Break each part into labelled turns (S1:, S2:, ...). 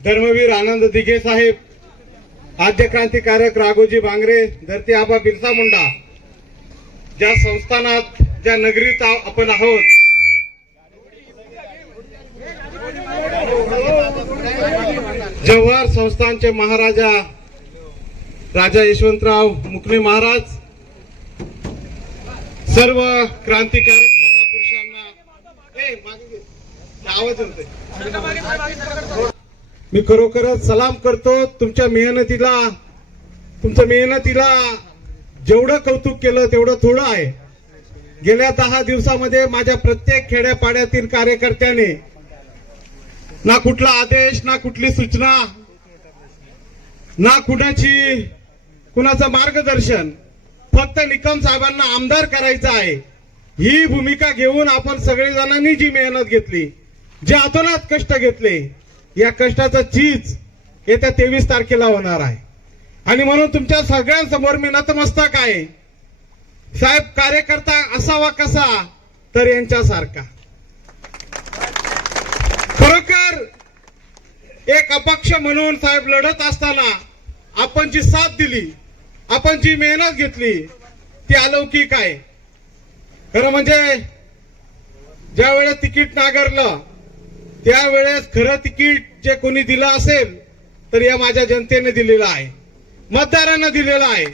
S1: धर्मवीर आनंद दिघे साहेब आद्य क्रांतिकारक राघोजी बांगरे धरती आबा बिरसा मुंडा ज्या संस्थानात ज्या नगरीत आपण आहोत. जव्हार संस्थानचे महाराजा राजा यशवंतराव मुकणे महाराज सर्व क्रांतिकारक मी खरोखरच सलाम करतो तुमच्या मेहनतीला तुमच्या मेहनतीला जेवढं कौतुक केलं तेवढं थोडं आहे. गेल्या दहा दिवसामध्ये माझ्या प्रत्येक खेड्यापाड्यातील कार्यकर्त्याने ना कुठला आदेश ना कुठली सूचना ना कुणाची कुणाचं मार्गदर्शन फक्त निकम साहेबांना आमदार करायचं आहे. ही भूमिका घेऊन आपण सगळेजणांनी जी मेहनत घेतली जे अतोनात कष्ट घेतले या कष्टाचं चीज येत्या तेवीस तारखेला होणार आहे. आणि म्हणून तुमच्या सगळ्यांसमोर मी नतमस्तक आहे. साहेब कार्यकर्ता असावा कसा तर यांच्यासारखा. खरोखर एक अपक्ष म्हणून साहेब लढत असताना आपण जी साथ दिली आपण जी मेहनत घेतली ती अलौकिक आहे. खरं म्हणजे ज्या वेळेस तिकीट नाकारलं त्यावेळेस खरं तिकीट जे कोणी दिलं असेल तर या माझ्या जनतेने दिलेलं आहे. मतदारांना दिलेलं आहे.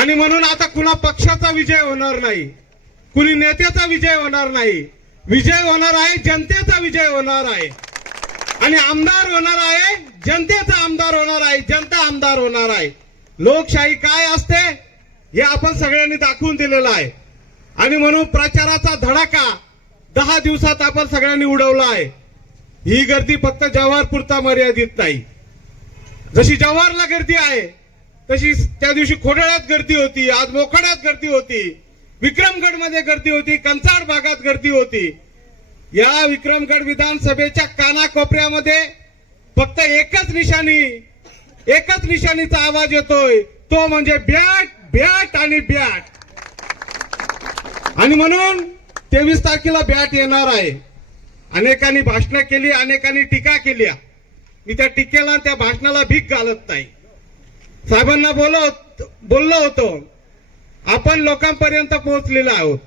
S1: आणि म्हणून आता कुणा पक्षाचा विजय होणार नाही कुणी नेत्याचा विजय होणार नाही विजय होणार आहे जनतेचा विजय होणार आहे. आणि आमदार होणार आहे जनतेचा आमदार होणार आहे जनता आमदार होणार आहे. लोकशाही काय असते हे आपण सगळ्यांनी दाखवून दिलेलं आहे. आणि म्हणून प्रचाराचा धडाका दहा दिवसात आपण सगळ्यांनी उडवला आहे. ही गर्दी फक्त जव्हार पुरता मर्यादित नाही. जशी जव्हारला गर्दी आहे तशी त्या दिवशी खोडाळ्यात गर्दी होती आज मोखाड्यात गर्दी होती विक्रमगडमध्ये गर्दी होती कंचाड भागात गर्दी होती. या विक्रमगड विधानसभेच्या कानाकोपऱ्यामध्ये फक्त एकच निशाणी एकच निशाणीचा आवाज येतोय. तो म्हणजे बॅट बॅट आणि बॅट आणि म्हणून तेवीस तारखेला बॅट येणार आहे. अनेकांनी भाषणं केली अनेकांनी टीका केली. मी त्या टीकेला त्या भाषणाला भीक घालत नाही. साहेबांना बोलत बोललो होतो. आपण लोकांपर्यंत पोहोचलेलो आहोत.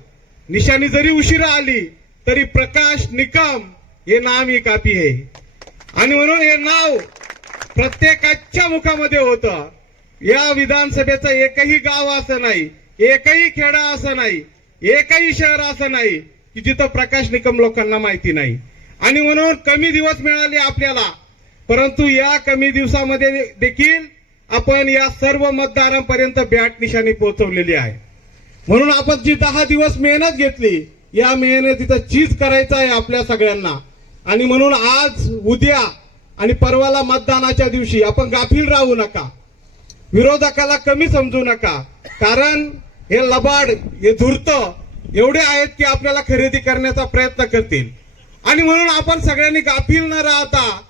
S1: निशाणी जरी उशिरा आली तरी प्रकाश निकम हे नाम ही कापी आहे. आणि म्हणून हे नाव प्रत्येकाच्या मुखामध्ये होतं. या विधानसभेचं एकही गाव असं नाही एकही खेडा असं नाही. एकही शहर असं नाही की जिथं प्रकाश निकम लोकांना माहिती नाही. आणि म्हणून कमी दिवस मिळाले आपल्याला परंतु या कमी दिवसामध्ये देखील आपण या सर्व मतदारांपर्यंत बॅट निशाणी पोहोचवलेली आहे. म्हणून आपण जी दहा दिवस मेहनत घेतली या मेहनतीचा चीज करायचा आहे आपल्या सगळ्यांना. आणि म्हणून आज उद्या आणि परवाला मतदानाच्या दिवशी आपण गाफील राहू नका. विरोधकाला कमी समजू नका. कारण हे लबाड हे धूर्त एवढे आहेत की आपल्याला खरेदी करण्याचा प्रयत्न करतील. आणि म्हणून आपण सगळ्यांनी गाफील न राहता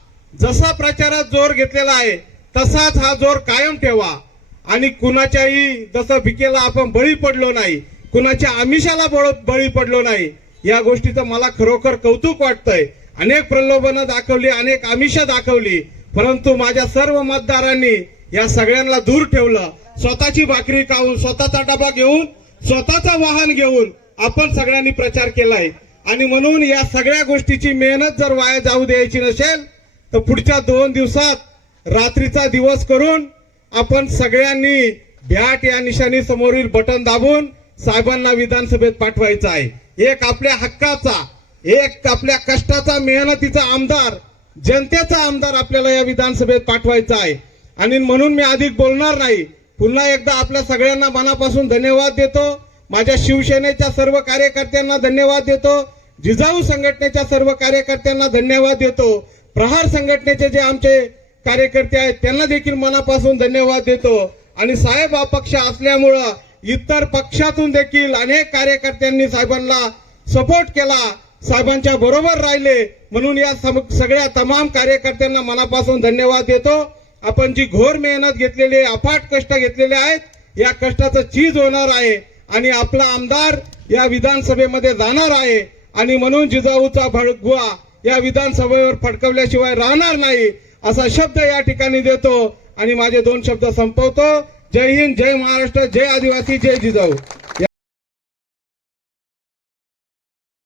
S1: जसा प्रचारात जोर घेतलेला आहे तसाच हा जोर कायम ठेवा. आणि कुणाच्याही जसं भिकेला आपण बळी पडलो नाही कुणाच्या आमिषाला बळ- बळी पडलो नाही या गोष्टीचं मला खरोखर कौतुक वाटतंय. अनेक प्रलोभनं दाखवली अनेक आमिष दाखवली परंतु माझ्या सर्व मतदारांनी या सगळ्यांना दूर ठेवलं. स्वतःची भाकरी खाऊन स्वतःचा डबा घेऊन स्वतःचं वाहन घेऊन आपण सगळ्यांनी प्रचार केलाय आणि म्हणून या सगळ्या गोष्टीची मेहनत जर वाया जाऊ द्यायची नसेल तर पुढच्या दोन दिवसात रात्रीचा दिवस करून आपण सगळ्यांनी भ्याट या निशाणी समोरील बटन दाबून साहेबांना विधानसभेत पाठवायचं आहे. एक आपल्या हक्काचा एक आपल्या कष्टाचा मेहनतीचा आमदार जनतेचा आमदार आपल्याला या विधानसभेत पाठवायचा आहे. आणि म्हणून मी अधिक बोलणार नाही पुन्हा एकदा आपल्या सगळ्यांना मनापासून धन्यवाद देतो. माझ्या शिवसेनेच्या सर्व कार्यकर्त्यांना धन्यवाद देतो. जिजाऊ संघटनेच्या सर्व कार्यकर्त्यांना धन्यवाद देतो. प्रहार संघटनेचे जे आमचे कार्यकर्ते आहेत त्यांना देखील मनापासून धन्यवाद देतो. आणि साहेब हा पक्ष असल्यामुळं इतर पक्षातून देखील अनेक कार्यकर्त्यांनी साहेबांना सपोर्ट केला. साहेबांच्या बरोबर राहिले. म्हणून या सम- सगळ्या तमाम कार्यकर्त्यांना मनापासून धन्यवाद देतो. आपण जी घोर मेहनत घेतलेली आहे, अफाट कष्ट घेतलेले आहेत या कष्टाचं चीज होणार आहे आणि आपला आमदार या विधानसभेमध्ये जाणार आहे आणि म्हणून जिजाऊचा भडकवा या विधानसभेवर फडकवल्याशिवाय राहणार नाही असा शब्द या ठिकाणी देतो आणि माझे दोन शब्द संपवतो. जय हिंद जय महाराष्ट्र जय आदिवासी जय जिजाऊ.